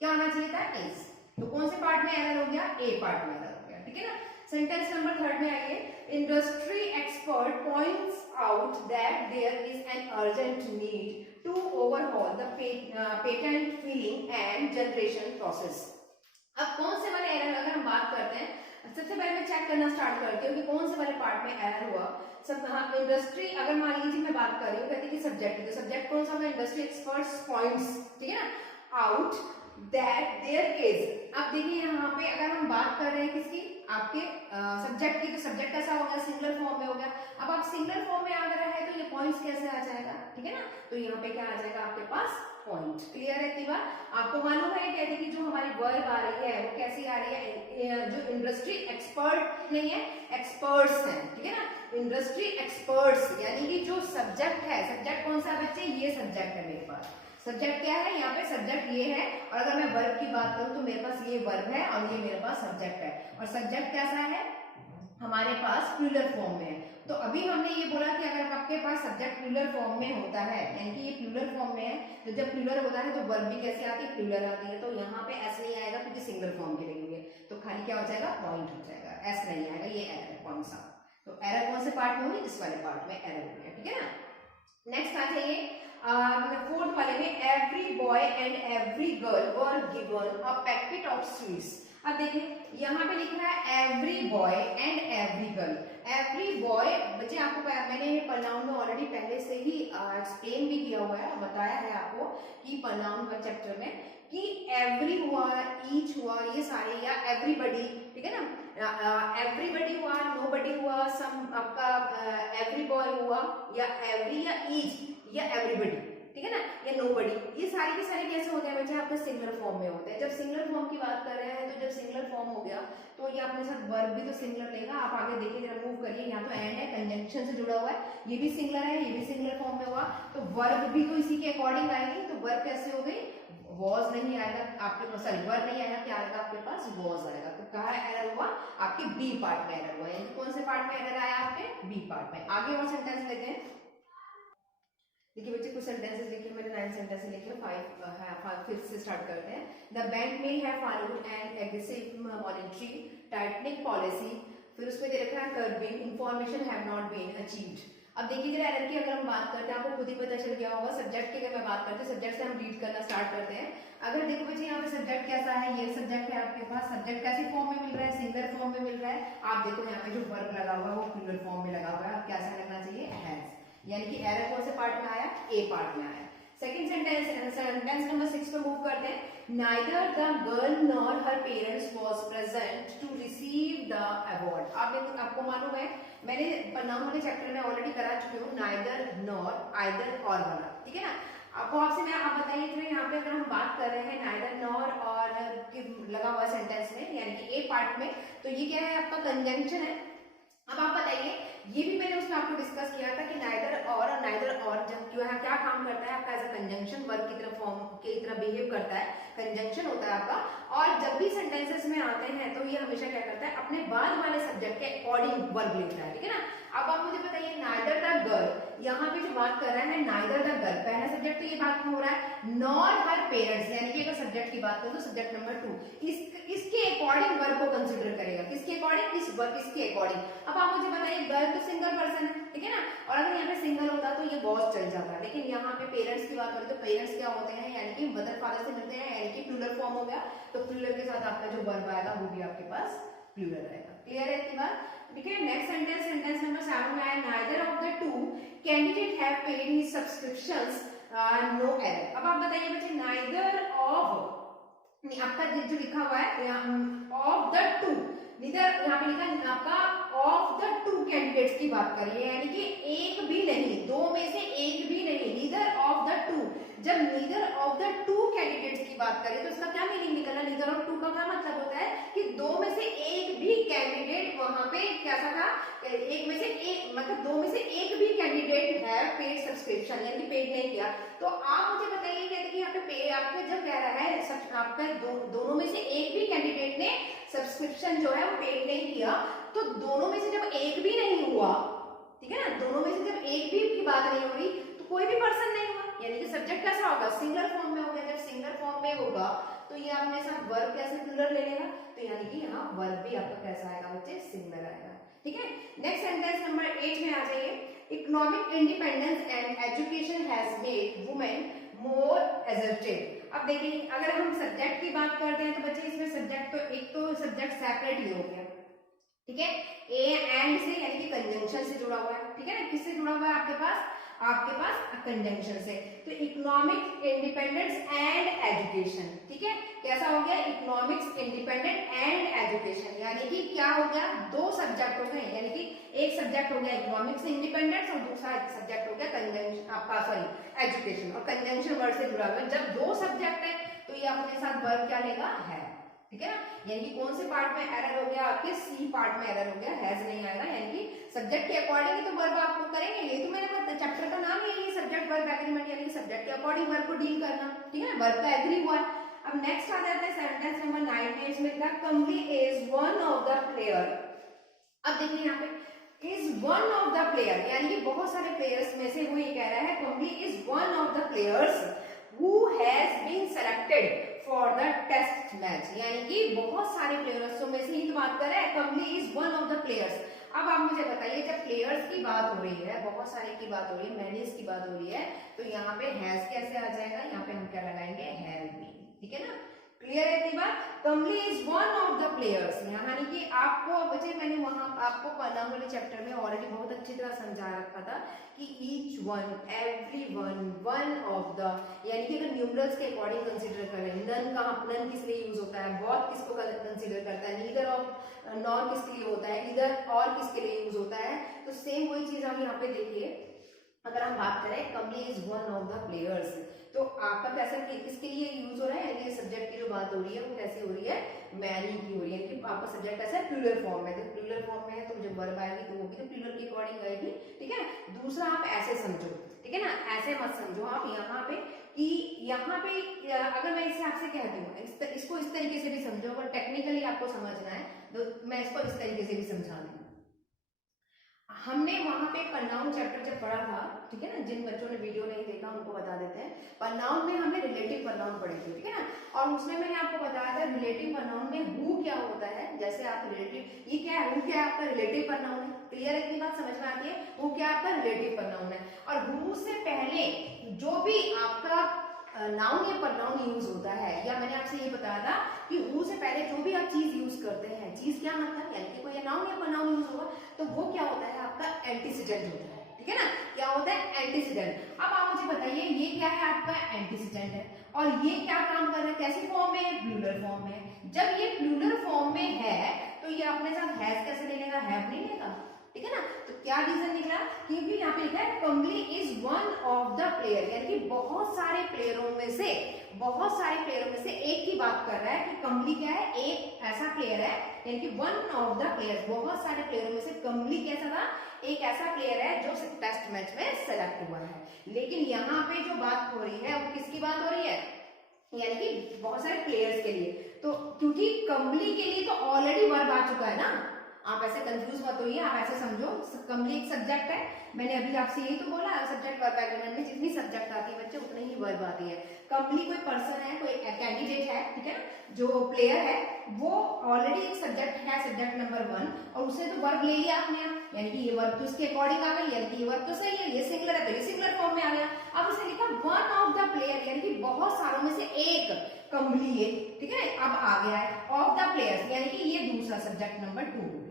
क्या आना चाहिए था, एस। तो कौन से पार्ट में एरर हो गया, ए पार्ट में एरर हो गया, ठीक है ना। सेंटेंस नंबर 3 में आइए, industry expert points out that there is an urgent need to overhaul the patent filing and generation process. अब कौन से वाले एरर अगर हम बात करते हैं, सबसे पहले मैं चेक करना स्टार्ट करती हूँ कि कौन से वाले पार्ट में एरर हुआ। सब इंडस्ट्री अगर मान लीजिए मैं बात कर रही हूँ, कहती है कि सब्जेक्ट, तो सब्जेक्ट कौन सा होगा, इंडस्ट्री एक्सपर्ट्स पॉइंट्स, ठीक है ना, आउट दैट देयर इज अब देखिए यहाँ पे अगर हम बात कर रहे हैं किसकी, आपके सब्जेक्ट की, तो सब्जेक्ट कैसा हो गया, सिंगुलर फॉर्म में हो गया। अब आप सिंगुलर फॉर्म में आ रहा है तो ये पॉइंट्स कैसे आ जाएगा, ठीक है ना, तो यहाँ पे क्या आ जाएगा आपके पास पॉइंट। क्लियर है इतनी बात। आपको मालूम है कहते कि जो हमारी वर्ब आ रही है वो कैसी आ रही है, जो इंडस्ट्री एक्सपर्ट नहीं है, एक्सपर्ट्स हैं, ठीक है ना, इंडस्ट्री एक्सपर्ट्स, यानी कि जो सब्जेक्ट है, सब्जेक्ट कौन सा बच्चे, ये सब्जेक्ट है मेरे पास। सब्जेक्ट क्या है, यहाँ पे सब्जेक्ट ये है, और अगर मैं वर्ब की बात करूं तो मेरे पास ये वर्ब है और ये मेरे पास सब्जेक्ट है, और सब्जेक्ट कैसा है हमारे पास प्लूरल फॉर्म में है। तो अभी हमने ये बोला कि अगर आपके पास सब्जेक्ट प्लूरल फॉर्म में होता है, यानी कि ये प्लूरल फॉर्म में है, तो जब प्लूरल होता है तो वर्ब भी कैसे आती है, प्लूरल आती है। तो यहाँ पे एस नहीं आएगा क्योंकि सिंगल फॉर्म के लिए, तो खाली क्या हो जाएगा, पॉइंट हो जाएगा, एस नहीं आएगा, ये एरर कौन सा, तो एरर कौन से पार्ट में होगी, इस वाले पार्ट में एरर हो गया, ठीक है ना। नेक्स्ट आ जाइए फोर्थ वाले में, every boy and every girl were given a packet of sweets. अब देखिए यहाँ पे लिखा है every boy and every girl. Every boy बच्चे आपको मैंने ये प्रोनाउन में ऑलरेडी पहले से ही एक्सप्लेन भी किया हुआ है, बताया है आपको कि प्रोनाउन का चैप्टर में कि एवरी हुआ, ईच हुआ, ये सारे, या एवरीबडी, ठीक है ना, एवरीबडी हुआ, नोबडी हुआ, सम आपका एवरी बॉय हुआ, या एवरी, या ईच, या एवरीबडी, ठीक है ना, या नोबडी, ये सारे के सारे कैसे होते हैं बच्चे आपके सिंगुलर फॉर्म में होते हैं। जब सिंगुलर फॉर्म की बात कर रहे हैं तो जब सिंगुलर फॉर्म हो गया तो ये अपने साथ वर्ब भी तो सिंगुलर लेगा। आप आगे देखिए जरा मूव करिए, यहाँ तो एंड है, कंजंक्शन से जुड़ा हुआ है, ये भी सिंगुलर है, ये भी सिंगुलर फॉर्म में हुआ, तो वर्ब भी तो इसी के अकॉर्डिंग आएगी। तो वर्ब कैसे हो गई, वॉज नहीं आएगा आपके पास, सॉरी वर्ब नहीं आएगा, क्या आएगा आपके पास, वॉज आएगा। तो कहाँ एरर हुआ, आपके बी पार्ट में एरर हुआ, यानी कौन से पार्ट में एरर आया, आपके बी पार्ट में। आगे और सेंटेंस लेते हैं। देखिए बच्चे कुछ सेंटेंसेस लिखे मैंने, 9 सेंटेंसेस लिखे, 5 से स्टार्ट करते हैं। द बैंक में have followed an aggressive monetary tightening policy, फिर उसमें दे रखा है curbing information have not been achieved. अब देखिए जरा एरर की अगर हम बात करते हैं, आपको खुद ही पता चल गया होगा। सब्जेक्ट की अगर मैं बात करती हूँ, सब्जेक्ट से हम रीड करना स्टार्ट करते हैं। अगर देखो बच्चे यहाँ पे सब्जेक्ट कैसा है, ये सब्जेक्ट है आपके पास, सब्जेक्ट कैसी फॉर्म में मिल रहा है, सिंगुलर फॉर्म में मिल रहा है। आप देखो यहाँ पे जो वर्ब लगा हुआ है वो प्लूरल फॉर्म में लगा हुआ है, अब कैसा लगना चाहिए, हैज, यानी कि एरर कौन से पार्ट में आया, ए पार्ट में आया। सेकंड सेंटेंस, सेंटेंस नंबर 6 पे मूव करते हैं। Neither the girl nor her parents was present to receive the award। आपको मालूम है मैंने प्रोनाउन वाले चैप्टर में ऑलरेडी करा चुकी हूँ, neither nor, either और वाला, ठीक है ना। आपको आपसे मैं आप बताइए तो यहाँ पे अगर हम बात कर रहे हैं neither nor और लगा हुआ सेंटेंस में, यानी कि ए पार्ट में, तो ये क्या है आपका कंजंक्शन है। अब आप बताइए, ये भी मैंने उसमें आपको डिस्कस किया था कि नाइदर और जब जो है क्या काम करता है आपका, एज अ कंजंक्शन वर्ब की तरह फॉर्म की तरह बिहेव करता है, कंजंक्शन होता है आपका। और जब भी सेंटेंसेस में आते हैं तो ये हमेशा क्या करता है, अपने बाद वाले सब्जेक्ट के अकॉर्डिंग वर्ब लेता है, ठीक है ना। अब आप मुझे बताइए नाइदर द गर्ल, यहाँ पे जो बात कर रहा है नाइदर द गर्ल, पहला सब्जेक्ट तो ये बात हो रहा है, नॉर हर पेरेंट्स, यानी कि अगर सब्जेक्ट की बात करें तो सब्जेक्ट नंबर 2 इसके अकॉर्डिंग वर्ब को कंसीडर करेगा, किसके अकॉर्डिंग, इस वर्ब इसके अकॉर्डिंग। अब आप मुझे बताइए गर्ल तो सिंगल पर्सन है, ठीक है ना, और अगर यहाँ पे सिंगल होता तो ये बॉस चल जाता, लेकिन यहाँ पे पेरेंट्स की बात हो रही तो पेरेंट्स क्या होते हैं, यानी कि मदर फादर से मिलते हैं, यानी कि प्लूरल फॉर्म हो गया, तो प्लूरल के साथ आपका जो वर्ब आएगा वो भी आपके पास प्लूरल आएगा। क्लियर है इतनी बात, ठीक है। नेक्स्ट सेंटेंस, सेंटेंस नंबर 7 में आया, neither of the two candidate have paid his subscriptions, no error. अब आप बताइए बच्चे, नाइदर ऑफ, आपका जो लिखा हुआ है ऑफ द टू, नीदर यहाँ पे लिखा है आपका ऑफ द टू कैंडिडेट्स की बात करिए, यानी कि एक भी नहीं, दो में से एक भी नहीं, नीदर ऑफ द टू। जब neither of the to candidates की बात करें तो इसका क्या मीनिंग निकलना, नीदर ऑफ टू का क्या मतलब होता है कि दो में से एक भी कैंडिडेट वहां पे कैसा था, एक में से एक, मतलब दो में से एक भी कैंडिडेट है पेड सब्सक्रिप्शन, यानी पेड नहीं किया। तो आप मुझे बताइए, कहते कि यहाँ पे आपका जब कह रहा है आपका दोनों में से एक भी कैंडिडेट ने सब्सक्रिप्शन जो है वो पेड नहीं किया, तो दोनों में से जब एक भी नहीं हुआ, ठीक है ना, दोनों में से जब एक भी की बात नहीं हो रही तो कोई भी पर्सन नहीं हुआ, यानी कि सब्जेक्ट कैसा होगा, सिंगुलर फॉर्म में हो गया। जब सिंगुलर फॉर्म में होगा तो ये अपने साथ वर्ब कैसे प्लूरल ले लेगा, तो यानी कि यहाँ वर्ब भी आपका कैसा आएगा बच्चे, सिंगुलर आएगा, ठीक है। नेक्स्ट सेंटेंस नंबर 8 में आ जाइए। Economic independence and education has made women more assertive. अब देखिए अगर हम सब्जेक्ट की बात करते हैं तो बच्चे इसमें सब्जेक्ट तो एक तो सब्जेक्ट सेपरेट ही हो गया, ठीक है, ए एंड से, यानी कि कंजंक्शन से जुड़ा हुआ है, ठीक है ना, किससे जुड़ा हुआ है आपके पास, आपके पास कंजंक्शन से। तो इकोनॉमिक इंडिपेंडेंस एंड एजुकेशन, ठीक है, कैसा हो गया, इकोनॉमिक्स इंडिपेंडेंट एंड एजुकेशन, यानी कि क्या हो गया, दो सब्जेक्ट हो गए, यानी कि एक सब्जेक्ट हो गया इकोनॉमिक्स इंडिपेंडेंस और दूसरा सब्जेक्ट हो गया कंजंक्शन आपका सॉरी एजुकेशन, और कंजंक्शन वर्ड से जुड़ा हुआ है। जब दो सब्जेक्ट है तो ये अपने साथ वर्ब क्या लेगा, है, ठीक है ना। यानी कि कौन से पार्ट में एरर हो गया, आपके सी पार्ट में एरर हो गया, हैज नहीं आएगा, यानी कि सब्जेक्ट के अकॉर्डिंग ही तो वर्ब आपको करेंगे। ये तो मैंने चैप्टर का नाम यही है, सब्जेक्ट वर्ब एग्रीमेंट, यानी कि सब्जेक्ट के अकॉर्डिंग वर्ब को डील करना, ठीक है ना, वर्ब का एग्री हुआ। अब नेक्स्ट आ जाता है सेंटेंस नंबर 9 में, इसमें लिखा कमली is one of the player. अब देखिए यहाँ पे is one of the player, यानी कि बहुत सारे प्लेयर्स में से वो ये कह रहा है Kamli is one of the players who has been selected for the test match, यानी कि बहुत सारे प्लेयर्स में से ही तो बात कर रहा है, Kamli is one of the players. अब आप मुझे बताइए, जब प्लेयर्स की बात हो रही है, बहुत सारे की बात हो रही है, मैनीज की बात हो रही है, तो यहाँ पे हैज कैसे आ जाएगा, यहाँ पे हम क्या लगाएंगे, हैव बीन, ठीक है ना। क्लियर है इतनी बात। कमली is one of the players, यानी कि आपको बच्चे मैंने वहां आपको प्रोनाउन वाले चैप्टर में ऑलरेडी बहुत अच्छी तरह समझा रखा था कि each one, every one, one of the, यानी कि अगर न्यूमरल्स के अकॉर्डिंग कंसीडर कर रहे हैं, नन का नन किस लिए यूज होता है, बहुत किसको कंसीडर करता है, नीदर ऑफ नॉर किसके लिए होता है, इधर और किसके लिए यूज होता है, तो सेम वही चीज हम यहाँ पे देखिए। अगर हम बात करें कमली is one of the players, तो आपका कैसा किसके लिए यूज हो रहा है, यानी सब्जेक्ट की जो बात हो रही है वो कैसी हो रही है, मैनी की हो रही है, कि आपका सब्जेक्ट ऐसा है प्लूरल फॉर्म में, तो प्लूरल फॉर्म में है तो जब वर्ब आएगी तो वो भी तो प्लूरल के अकॉर्डिंग आएगी, ठीक है। दूसरा आप ऐसे समझो, ठीक है ना, ऐसे मत समझो आप यहाँ पे कि यहाँ पे अगर मैं इसे आपसे कहती हूँ इसको इस तरीके से भी समझो, अगर टेक्निकली आपको समझना है तो मैं इसको इस तरीके से भी समझा दूँ। हमने वहां पे प्रोनाउन चैप्टर जब पढ़ा था, ठीक है ना, जिन बच्चों ने वीडियो नहीं देखा उनको बता देते हैं, प्रोनाउन में हमने रिलेटिव प्रोनाउन पढ़े थे, ठीक है ना, और उसमें मैंने आपको बताया था रिलेटिव प्रोनाउन में हु क्या होता है, जैसे आप रिलेटिव, ये क्या है, हु क्या है आपका रिलेटिव प्रोनाउन है, क्लियर है, इतनी बात समझ में आती है, हु क्या आपका रिलेटिव प्रोनाउन है, और हु से पहले जो भी आपका नाउन या प्रोनाउन यूज होता है, या मैंने आपसे ये बताया था कि हु से पहले जो भी आप चीज यूज करते हैं, चीज क्या मतलब, यानी कि कोई नाउन या प्रोनाउन यूज होगा तो वो क्या होता है आपका एंटीसीडेंट होता है, ठीक है ना, क्या होता है एंटीसीडेंट। अब आप मुझे बताइए ये क्या है आपका एंटीसीडेंट है, और ये क्या काम कर रहा है, कैसी फॉर्म में है, प्लूरल फॉर्म में। जब ये प्लूरल फॉर्म में है तो ये अपने साथ हैज कैसे ले लेगा, हैव नहीं लेगा, ठीक है ना। तो क्या रीजन निकला, क्योंकि यहाँ पे लिखा है Kamli is one of the player, यानी कि बहुत सारे प्लेयरों में से एक की बात कर रहा है कि कमली क्या है, एक ऐसा प्लेयर है, यानी कि वन ऑफ द प्लेयर, बहुत सारे प्लेयरों में से कमली कैसा था, एक ऐसा प्लेयर है जो टेस्ट मैच में सेलेक्ट हुआ है। लेकिन यहाँ पे जो बात हो रही है वो किसकी बात हो रही है, यानी कि बहुत सारे प्लेयर्स के लिए, तो क्योंकि कमली के लिए तो ऑलरेडी वर्ब आ चुका है ना, आप ऐसे कंफ्यूज मत होइए, आप ऐसे समझो कमली एक सब्जेक्ट है, मैंने अभी आपसे यही तो बोला, सब्जेक्ट वर्ब एग्रीमेंट में जितनी सब्जेक्ट आती है बच्चे उतनी ही वर्ब आती है। कमली कोई पर्सन है, कोई कैंडिडेट है, ठीक है, जो प्लेयर है वो ऑलरेडी एक सब्जेक्ट है, सब्जेक्ट नंबर 1, और उसने तो वर्ब ले लिया आपने, यानी कि ये वर्ब तो उसके अकॉर्डिंग आ गई, यानी कि ये वर्ब तो सही है, ये सिंगुलर है तो ये सिंगुलर फॉर्म में आ गया। अब उसने लिखा वन ऑफ द प्लेयर, यानी कि बहुत सारों में से एक कमली है, ठीक है, अब आ गया है ऑफ द प्लेयर्स, यानी कि ये दूसरा सब्जेक्ट नंबर 2 हो गया,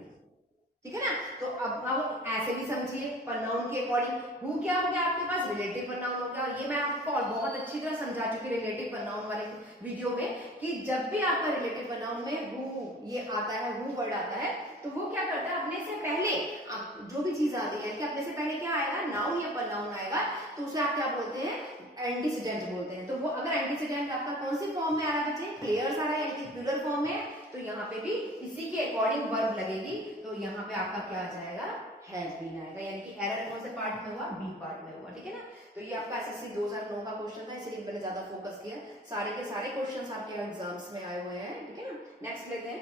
ठीक है ना। तो अब ऐसे भी समझिए प्रोनाउन के अकॉर्डिंग हु क्या हो गया आपके पास, रिलेटिव प्रोनाउन हो गया, और ये मैं आपको बहुत अच्छी तरह समझा चुकी रिलेटिव प्रोनाउन वाले वीडियो में, कि जब भी आपका रिलेटिव प्रोनाउन में हु ये आता है, हु वर्ड आता है, तो वो क्या करता है, अपने से पहले आप जो भी चीज आती है कि अपने से पहले क्या आएगा, नाउन या प्रोनाउन आएगा, तो उसे आप क्या बोलते हैं, एंटीसीडेंट बोलते हैं। तो वो अगर एंटीसीडेंट आपका कौन सी फॉर्म में आ रहा है बच्चे, प्लेयर्स आ रहा है, यानी कि प्लूरल फॉर्म में, तो यहाँ पे भी इसी के अकॉर्डिंग वर्ब लगेगी, तो यहाँ पे आपका क्या आ जाएगा, हैज बीन आएगा, यानी कि एरर कौन से पार्ट में हुआ, बी पार्ट में हुआ, ठीक है ना। तो ये आपका एसएससी 2009 का क्वेश्चन था, इसलिए मैंने ज्यादा फोकस किया, सारे के सारे क्वेश्चंस आपके एग्जाम्स में आए हुए हैं, ठीक है ना। नेक्स्ट लेते हैं,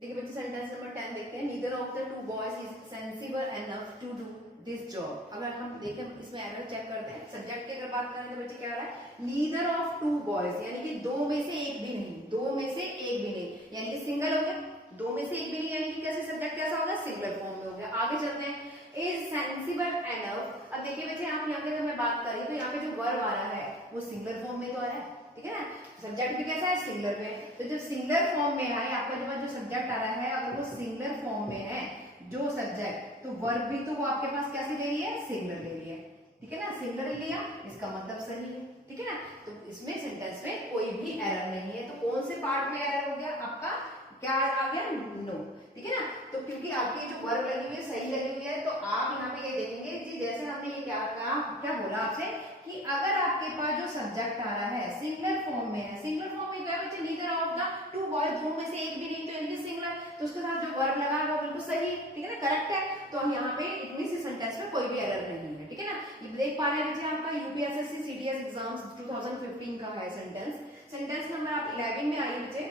देखिए बच्चे सेंटेंस नंबर 10 देखते हैं, neither of the two boys is sensible enough to do this job. अगर हम देखें इसमें एरर चेक करते हैं, सब्जेक्ट की अगर बात करें तो बच्चे क्या हो रहा है, नीदर ऑफ टू बॉयज, यानी कि दो में से एक भी नहीं, दो में से एक भी नहीं, यानी कि सिंगल हो गया, दो में से एक भी नहीं, यानी कि कैसे सब्जेक्ट कैसा होगा, सिंगल फॉर्म में हो गया। आगे चलते हैं, इज सेंसिबल एनफ। अब देखिए बच्चे आप यहाँ पे, अगर मैं बात कर रही हूँ तो यहाँ पे जो वर्ब आ रहा है वो सिंगल फॉर्म में तो आ रहा है, ठीक है ना, सब्जेक्ट भी कैसा है, सिंगुलर में, तो जब सिंगुलर फॉर्म में है आपका जो सब्जेक्ट आ रहा है, अगर वो सिंगुलर फॉर्म में है जो सब्जेक्ट, तो वर्ब भी तो वो आपके पास कैसे ले रही है, सिंगुलर ले रही है, ठीक है ना, सिंगल लिया इसका मतलब सही है, ठीक है ना। तो इसमें सेंटेंस में कोई भी एरर नहीं है। तो कौन से पार्ट में एरर हो गया आपका, क्या आ गया, नो, ठीक है ना। तो क्योंकि आपकी जो वर्ब लगी हुई है सही लगी हुई है, तो आप यहाँ पे ये देखेंगे कि जैसे हमने ये क्या कहा, क्या बोला आपसे कि अगर आपके पास जो सब्जेक्ट आ रहा है सिंगुलर फॉर्म में है, सिंगुलर फॉर्म में क्या बच्चे, neither of the two boys, दोनों में से एक भी नहीं, तो इनकी सिंगुलर, तो उसके साथ जो वर्ब लगा है वो बिल्कुल सही, ठीक है ना, करेक्ट है। तो हम यहाँ पे इतनी सी सेंटेंस में कोई भी एरर नहीं है, ठीक है ना। ये देख पा रहे हैं बच्चे, आपका यूपीएसएससी सीडीएस एग्जाम्स 2015 का है सेंटेंस। सेंटेंस नंबर आप 11 में आइए बच्चे,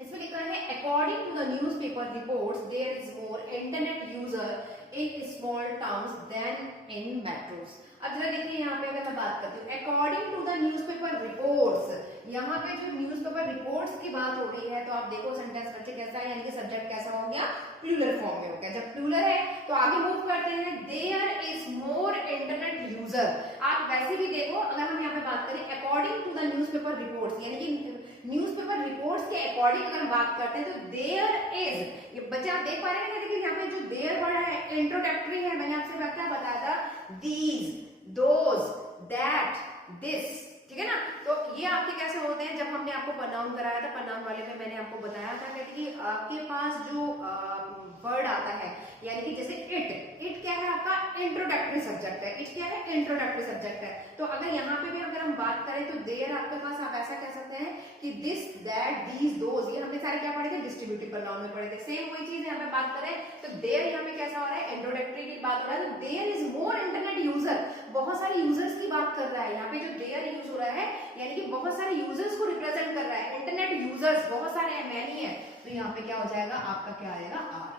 इसमें लिखा है according to the newspaper reports there is more internet user in small towns than in metros. अब जरा देखिए यहाँ पे अगर मैं बात करती हूँ according to the newspaper reports, यहाँ पे जो न्यूज़पेपर रिपोर्ट्स की बात हो रही है, तो आप देखो सेंटेंस बच्चे कैसा है, यानी कि सब्जेक्ट कैसा हो गया, प्लूरल फॉर्म में हो गया। जब प्लूरल है तो आगे मूव करते हैं, there is more internet user. आप वैसे भी देखो, अगर हम यहाँ पे बात करें according to the newspaper reports, यानी कि न्यूज़पेपर रिपोर्ट्स के अकॉर्डिंग अगर बात करते हैं तो देयर इज, ये बच्चे आप देख पा रहे हैं कि यहाँ पे जो देयर वर्ड है इंट्रोडक्टरी है। मैंने आपसे क्या बताया था, दीज, दोज, दैट, दिस, ठीक है ना। तो ये आपके कैसे होते हैं, जब हमने आपको प्रोनाउन कराया था, प्रोनाउन वाले में मैंने आपको बताया था कि आपके पास जो वर्ड आता है, यानी कि जैसे इट क्या है आपका इंट्रोडक्टरी सब्जेक्ट है, इट क्या है इंट्रोडक्टरी सब्जेक्ट है। तो अगर यहाँ पे भी अगर हम बात करें तो देयर आपके पास आप ऐसा कह सकते हैं कि दिस, दैट, दीज, दोज, ये हमने सारे क्या पढ़े थे, डिस्ट्रीब्यूटिव प्रोनाउन में पढ़े थे। सेम वही चीज यहाँ पे बात करें तो देयर यहाँ पे कैसा हो रहा है, इंट्रोडक्टरी की बात हो रहा है। तो there is more internet user, बहुत सारे यूजर्स की बात कर रहा है। यहाँ पे जो देयर यूज हो रहा है यानी कि बहुत सारे यूजर्स को रिप्रेजेंट कर रहा है, इंटरनेट यूजर्स बहुत सारे हैं, मैनी है। तो यहाँ पे क्या हो जाएगा आपका, क्या आएगा, आर।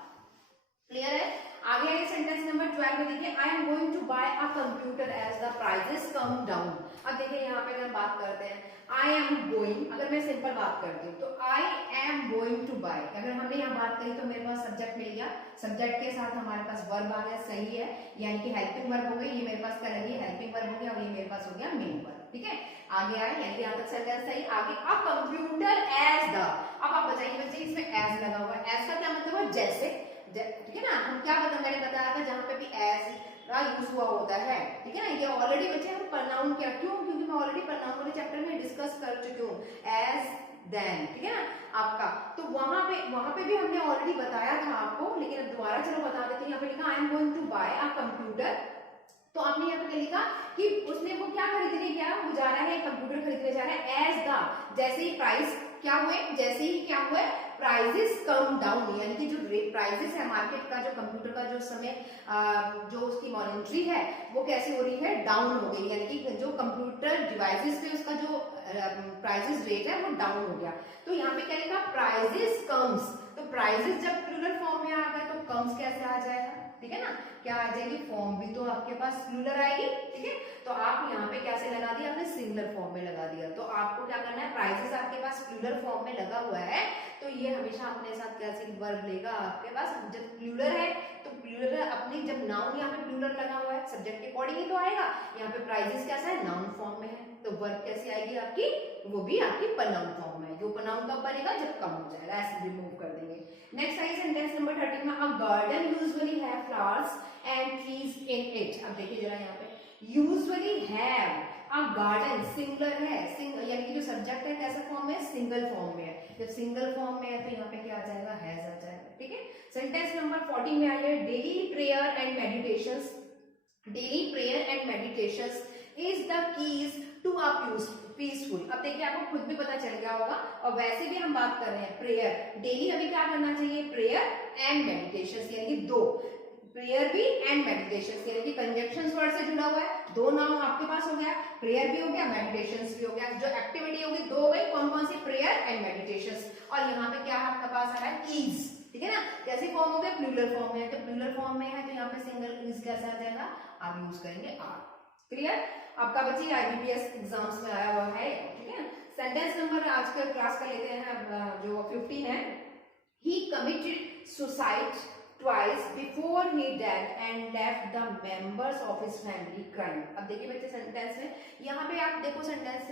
क्लियर है। आगे आगे सेंटेंस नंबर 12 में देखिए, I am going to buy a computer as the prices come down. अब देखिए यहाँ पे अगर बात करते हैं आई एम गोइंग, अगर मैं सिंपल बात करती हूँ तो I am going to buy, अगर हमने यहाँ बात करी तो मेरे पास सब्जेक्ट मिल गया, सब्जेक्ट के साथ हमारे पास वर्ब आ गया, सही है, यानी कि हेल्पिंग वर्ब हो गई, ये मेरे पास क्या लगी, हेल्पिंग वर्ब हो गया, और ये मेरे पास हो गया मेन वर्ब, ठीक है। आगे आए, यानी कि यहाँ तक सेंटेंस सही। आगे अ कंप्यूटर एज द, अब आप बताइए बच्चे इसमें एज लगा हुआ है, एज का क्या मतलब है, जैसे, ठीक है ना। हम क्या बता, मैंने बताया था जहां पे भी एज का यूज हुआ होता है, ठीक है ना। ये ऑलरेडी बच्चे हम प्रोनाउन क्या, क्यों, क्योंकि मैं ऑलरेडी प्रोनाउन वाले चैप्टर में डिस्कस कर चुकी हूँ, एज, देन, ठीक है ना आपका। तो वहां पे भी हमने ऑलरेडी बताया था आपको, लेकिन अब दोबारा चलो बता देते हैं। यहाँ पे लिखा I am going to buy a computer, तो आपने यहाँ पे क्या लिखा कि उसने वो क्या खरीदने गया, वो जा रहा है कंप्यूटर खरीदने जा रहा है, एज द, जैसे ही प्राइस क्या हुए, जैसे ही क्या हुए, प्राइजेस कम डाउन, यानी कि जो प्राइजेस है मार्केट का, जो कंप्यूटर का जो समय जो उसकी मॉनिटरी है वो कैसे हो रही है, डाउन हो गई, यानी कि जो कंप्यूटर डिवाइसेस पे उसका जो प्राइजेस रेट है वो डाउन हो गया। तो यहाँ पे क्या लिखा, प्राइजेस कम्स, तो प्राइजेस जब प्लूरल फॉर्म में आ गया तो कम्स कैसे आ जाएगा, ठीक है ना, क्या आ जाएगी, फॉर्म भी तो आपके पास प्लूरल आएगी, ठीक है। तो आप यहाँ पे कैसे लगा दिया, आपने सिंगुलर फॉर्म में लगा दिया। तो आपको क्या करना है, प्राइसेस आपके पास प्लूरल फॉर्म में लगा हुआ है, तो ये हमेशा अपने साथ कैसे वर्ब लेगा आपके पास, जब प्लूरल है तो प्लूरल अपनी, जब नाउन यहाँ पे प्लूरल लगा हुआ है सब्जेक्ट के अकॉर्डिंग ही तो आएगा। यहाँ पे प्राइसेस कैसा है, नाउन फॉर्म में है, तो वर्ब कैसे आएगी आपकी, वो भी आपकी प्रोनाउन फॉर्म में। जो प्रोनाउन कब बनेगा, जब कम हो जाएगा, ऐसे रिमूव कर देंगे। नेक्स्ट आई सेंटेंस नंबर 13 में, a garden usually have flowers and trees in it. अब देखिए जरा यहाँ पे usually have a garden, singular है, यानी कि जो सब्जेक्ट है कैसा फॉर्म में, सिंगल फॉर्म में है। जब सिंगल फॉर्म में है तो यहाँ पे क्या आ जाएगा, हैज आ जाएगा, ठीक है। सेंटेंस नंबर 14 में आइए, daily prayer and meditations, daily prayer and meditations is the keys to a peaceful. अब देखिए आपको खुद भी पता चल गया होगा, और वैसे भी हम बात कर रहे हैं प्रेयर, डेली हमें क्या करना चाहिए, प्रेयर एंड मेडिटेशंस, यानी कि दो, प्रेयर भी एंड मेडिटेशंस, यानी कि कंजक्शंस वर्ड से जुड़ा हुआ है, दो नाउन आपके पास हो गया, प्रेयर भी हो गया, मेडिटेशंस भी हो गया। जो एक्टिविटी होगी दो हो गई, कौन कौन सी, प्रेयर एंड मेडिटेशंस। और यहाँ पे क्या आपके पास आ रहा है, कीज, ठीक है ना। कैसे फॉर्म हो गया, प्लूरल फॉर्म में है, तो प्लूरल फॉर्म में है तो यहाँ पे सिंगल कीज कैसे आ जाएगा, आप यूज करेंगे आर। क्लियर, आपका बच्चे आईबीपीएस एग्जाम्स में आया हुआ है, ठीक है। सेंटेंस नंबर आज के क्लास का लेते हैं जो 15 है, he committed suicide twice before he died and left the members of his family crying। अब देखिए बच्चे सेंटेंस में यहाँ पे आप देखो सेंटेंस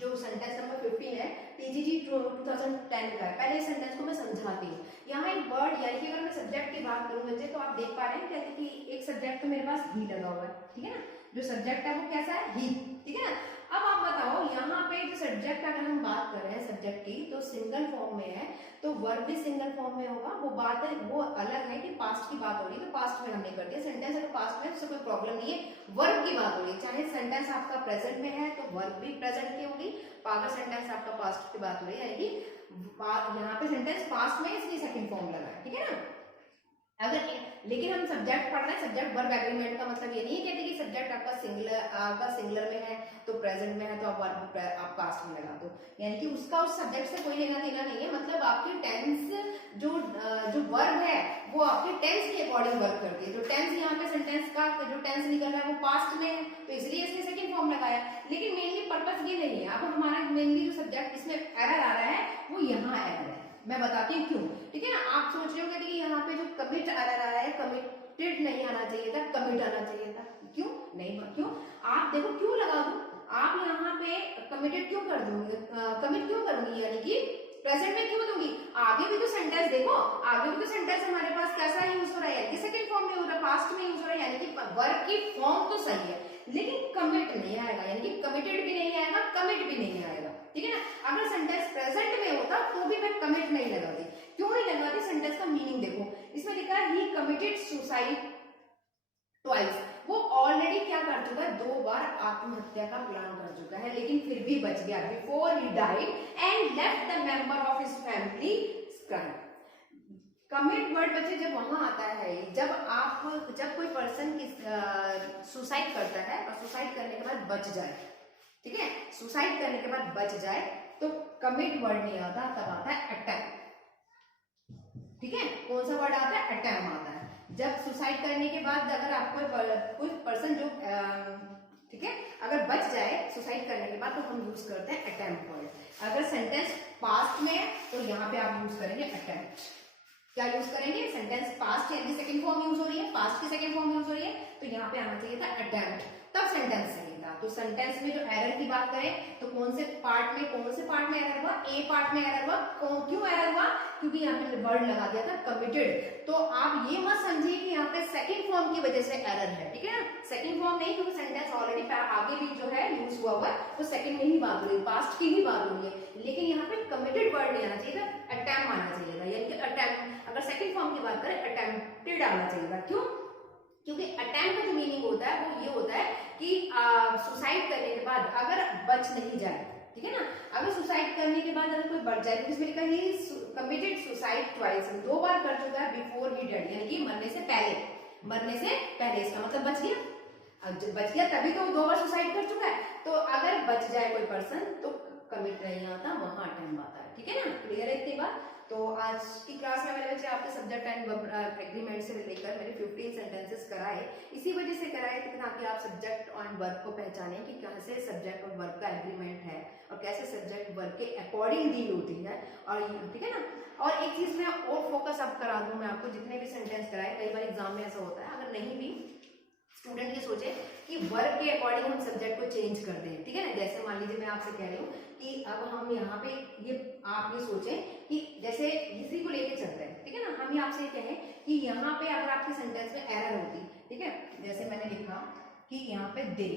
जो सेंटेंस नंबर 15 है टीजीटी 2010 का है। पहले इस सेंटेंस को मैं समझाती हूँ। यहाँ एक वर्ड यानी कि अगर मैं सब्जेक्ट की बात करूँ बच्चे तो आप देख पा रहे हैं कहते कि एक सब्जेक्ट तो मेरे पास ही लगा हुआ है, ठीक है ना। जो सब्जेक्ट है वो कैसा है, ही, ठीक है ना। अब आप बताओ यहाँ पे जो सब्जेक्ट अगर हम बात कर रहे हैं सब्जेक्ट की तो सिंगल फॉर्म में है तो वर्ब भी सिंगल फॉर्म में होगा। वो बात है वो अलग है कि पास्ट की बात हो रही है तो पास्ट में हमने कर दिया। सेंटेंस अगर पास्ट में तो कोई प्रॉब्लम नहीं है, वर्ब की बात हो रही है। चाहे सेंटेंस आपका प्रेजेंट में है तो वर्ब भी प्रेजेंट की होगी, अगर सेंटेंस आपका पास्ट की बात हो रही है यानी कि यहाँ पे सेंटेंस पास्ट में इसलिए सेकंड फॉर्म लगा है, ठीक है ना। अगर लेकिन हम सब्जेक्ट पढ़ रहे हैं, सब्जेक्ट वर्ब एग्रीमेंट का मतलब ये नहीं कहते कि सब्जेक्ट आपका सिंगुलर में है तो प्रेजेंट में है तो आप वर्ब आप पास्ट में लगा दो, यानी कि उसका उस सब्जेक्ट से कोई लेना देना नहीं है। मतलब आपकी टेंस जो वर्ब है वो आपके टेंस के अकॉर्डिंग वर्क करती है। जो टेंस यहाँ पे सेंटेंस का जो टेंस निकल रहा है वो पास्ट में है तो इसलिए इसने सेकंड फॉर्म लगाया। लेकिन मेनली पर्पस ये नहीं है। अब हमारा मेनली जो सब्जेक्ट इसमें एरर आ रहा है वो यहाँ एरर है, मैं बताती हूँ क्यों, ठीक है ना। आप सोच रहे हो कि यहाँ पे जो कमिट एरर आ रहा है, कमिटेड नहीं आना चाहिए था, कमिट आना चाहिए था। क्यों नहीं, क्यों आप देखो क्यों लगा दूं, आप यहाँ पे कमिटेड क्यों कर दूंगी, कमिट क्यों करूंगी यानी कि प्रेजेंट में क्यों दूंगी। आगे भी तो सेंटेंस देखो, आगे भी तो सेंटेंस हमारे पास कैसा यूज हो रहा है, सेकंड फॉर्म में हो रहा है, पास्ट में यूज हो रहा है, यानी कि वर्ब की फॉर्म तो सही है लेकिन कमिट नहीं आएगा, यानी कि कमिटेड भी नहीं आएगा, कमिट भी नहीं आएगा, ठीक है ना। अगर सेंटेंस प्रेजेंट में होता तो भी मैं कमिट नहीं लगाती। क्यों नहीं लगाती, सेंटेंस का मीनिंग देखो, इसमें लिखा है ही कमिटेड सुसाइड ट्वाइस। वो ऑलरेडी क्या कर चुका है, 2 बार आत्महत्या का प्लान कर चुका है लेकिन फिर भी बच गया। Before he died and left the member of his family crying. Commit word बच्चे जब वहां आता है, जब कोई पर्सन सुसाइड करता है और सुसाइड करने के बाद बच जाए, ठीक है, सुसाइड करने के बाद बच जाए तो कमिट वर्ड नहीं आता, तब आता है अटैक, ठीक है। कौन सा वर्ड आता है, अटैम्प आता है। जब सुसाइड करने के बाद अगर आपको कोई पर्सन जो ठीक है अगर बच जाए सुसाइड करने के बाद तो हम यूज करते हैं अटैम्प्ट वर्ड। अगर सेंटेंस पास्ट में है तो यहाँ पे आप यूज करेंगे अटैम्प्ट। क्या यूज करेंगे, सेंटेंस पास्ट यानी सेकंड फॉर्म यूज हो रही है, पास्ट की सेकंड फॉर्म यूज हो रही है तो यहाँ पे आना चाहिए था अटैम्प्ट, तब सेंटेंस सही था। तो सेंटेंस में जो एरर की बात करें तो कौन से पार्ट में एरर हुआ, ए पार्ट में एरर हुआ। क्यों एरर हुआ, क्योंकि यहाँ पे वर्ड लगा दिया था कमिटेड। तो आप ये मत समझिए कि यहाँ पे सेकंड फॉर्म की वजह से एरर है, ठीक है ना। सेकंड फॉर्म नहीं, क्योंकि सेंटेंस ऑलरेडी आगे भी जो है यूज हुआ है तो सेकंड में ही बात हो रही है, पास्ट की ही बात हो रही है। लेकिन यहाँ पे कमिटेड वर्ड नहीं आना चाहिए था, अटैम्प्ट आना चाहिए था, यानी कि अटैम्प्ट अगर सेकंड फॉर्म की बात करें अटैम्प्टेड आना चाहिए था। क्यों, क्योंकि अटैम्प्ट का जो मीनिंग होता है वो ये होता है कि सुसाइड करने के बाद अगर बच नहीं जाए, ठीक है ना, अगर सुसाइड करने के बाद अगर कोई बच जाए तो इसमें लिखा है ही कमिटेड सुसाइड ट्वाइस, 2 बार कर चुका है बिफोर ही डेड, यानी कि मरने से पहले, इसका मतलब बच गया। अब जब बच गया तभी तो 2 बार सुसाइड कर चुका है, तो अगर बच जाए कोई पर्सन तो कमिट नहीं आता, वहां अटैम्प्ट आता है, ठीक है ना। क्लियर है इतनी बात। तो आज की क्लास में मैंने बच्चे आपके सब्जेक्ट एंड वर्ब एग्रीमेंट से लेकर मैंने 15 सेंटेंसेस कराए, इसी वजह से कराए ताकि आप सब्जेक्ट और वर्ब को पहचानें कि कैसे सब्जेक्ट और वर्ब का एग्रीमेंट है और कैसे सब्जेक्ट वर्ब के अकॉर्डिंग डील होती है, और ठीक है ना। और एक चीज में और फोकस अब करा दूं मैं आपको, जितने भी सेंटेंस कराए, कई बार एग्जाम में ऐसा होता है अगर नहीं भी स्टूडेंट ये सोचे कि वर्ब के अकॉर्डिंग हम सब्जेक्ट को चेंज कर दें, ठीक है ना। जैसे मान लीजिए मैं आपसे कह रही हूँ कि अब हम यहाँ पे आप ये सोचें कि जैसे इसी को लेके चलते हैं, ठीक है ना। हम आपसे ये कहें कि यहाँ पे अगर आपके सेंटेंस में एरर होती, ठीक है, जैसे मैंने लिखा कि यहाँ पे दे,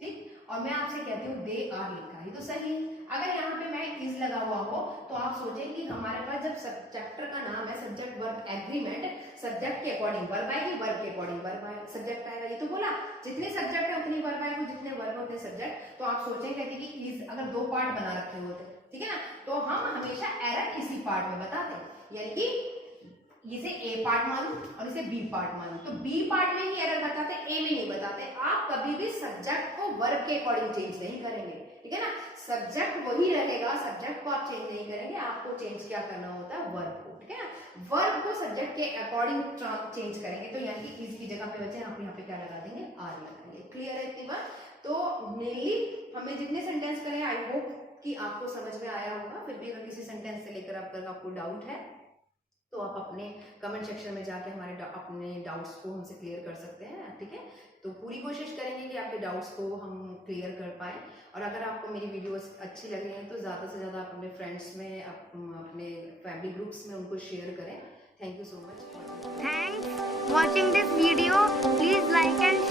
ठीक, और मैं आपसे कहती हूँ दे आर लिखा है तो सही। अगर यहाँ पे मैं इज लगा हुआ हो तो आप सोचें कि हमारे पास जब चैप्टर का नाम है सब्जेक्ट वर्ब एग्रीमेंट, सब्जेक्ट के अकॉर्डिंग वर्ब आएगी, वर्ब के अकॉर्डिंग वर्ब सब्जेक्ट आएगा। ये तो बोला जितने सब्जेक्ट है उतनी वर्ब आएगी, जितने वर्ब उतने सब्जेक्ट। तो आप सोचेंगे कि इज अगर 2 पार्ट बना रखे होते, ठीक है ना, तो हम हमेशा एरर इसी पार्ट में बताते हैं, यानी कि इसे ए पार्ट मानूं और इसे बी पार्ट मानूं, तो बी पार्ट में ही एरर बताते, ए में नहीं बताते। आप कभी भी सब्जेक्ट को वर्ब के अकॉर्डिंग चेंज नहीं करेंगे, ठीक है ना। सब्जेक्ट वही रहेगा, सब्जेक्ट को आप चेंज नहीं करेंगे, आपको चेंज क्या करना होता है, वर्ब को, ठीक है ना। वर्ब को सब्जेक्ट के अकॉर्डिंग चेंज करेंगे, तो यानी कि इज की जगह पे बच्चे आप यहाँ पे क्या लगा देंगे, आर लगाएंगे। क्लियर है इतनी बात। तो मेनली हमें जितने सेंटेंस करें आई होप कि आपको समझ में आया होगा। फिर भी अगर किसी सेंटेंस से लेकर आपको डाउट है तो आप अपने कमेंट सेक्शन में जाके अपने डाउट्स को हमसे क्लियर कर सकते हैं, ठीक है। तो पूरी कोशिश करेंगे कि आपके डाउट्स को हम क्लियर कर पाए। और अगर आपको मेरी वीडियोस अच्छी लग रही हैं तो ज़्यादा से ज़्यादा अपने फ्रेंड्स में, अपने फैमिली ग्रुप्स में उनको शेयर करें। Thank you so much. Thanks watching this video. Please like and